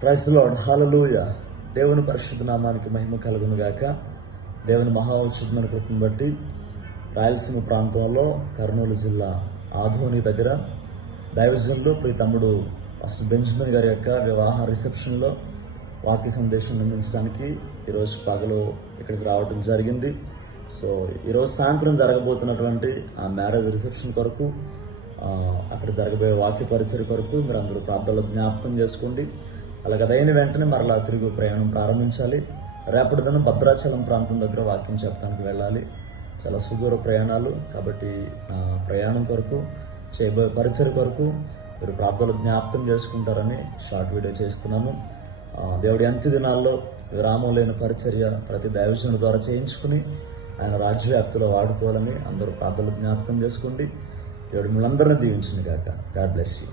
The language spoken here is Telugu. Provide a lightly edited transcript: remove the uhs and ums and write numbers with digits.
ప్రైజ్ ది లార్డ్, హల్లెలూయా. దేవుని పరిశుద్ధ నామానికి మహిమ కలుగును గాక. దేవుని మహా ఉచితమైన కృపను బట్టి రాయలసీమ ప్రాంతంలో కర్నూలు జిల్లా ఆధోని దగ్గర దైవజనులు ప్రియ తమ్ముడు పాస్టర్ బెంజమిన్ గారి యొక్క వివాహ రిసెప్షన్లో వాక్య సందేశం అందించడానికి ఈరోజు పగలు ఇక్కడికి రావడం జరిగింది. సో ఈరోజు సాయంత్రం జరగబోతున్నటువంటి ఆ మ్యారేజ్ రిసెప్షన్ కొరకు, అక్కడ జరగబోయే వాక్య పరిచయ కొరకు మీరు అందరూ ప్రార్థనలో జ్ఞాపకం చేసుకోండి. అలాగే అదైన వెంటనే మరలా తిరిగి ప్రయాణం ప్రారంభించాలి. రేపటి దినం భద్రాచలం ప్రాంతం దగ్గర వాక్యం చెప్పడానికి వెళ్ళాలి. చాలా సుదూర ప్రయాణాలు కాబట్టి ప్రయాణం కొరకు, చేయబోయే పరిచయ కొరకు మీరు ప్రార్థనలో జ్ఞాపకం చేసుకుంటారని షార్ట్ వీడియో చేస్తున్నాను. దేవుడి అంత్య దినాల్లో విరామం లేని పరిచర్య ప్రతి దైవజనుడి ద్వారా చేయించుకుని ఆయన రాజ్యవ్యాప్తిలో వాడుకోవాలని అందరూ ప్రార్థనలు జ్ఞాపకం చేసుకోండి. దేవుడు మిమ్మల్ని అందరినీ దీవించింది గాక. God bless you.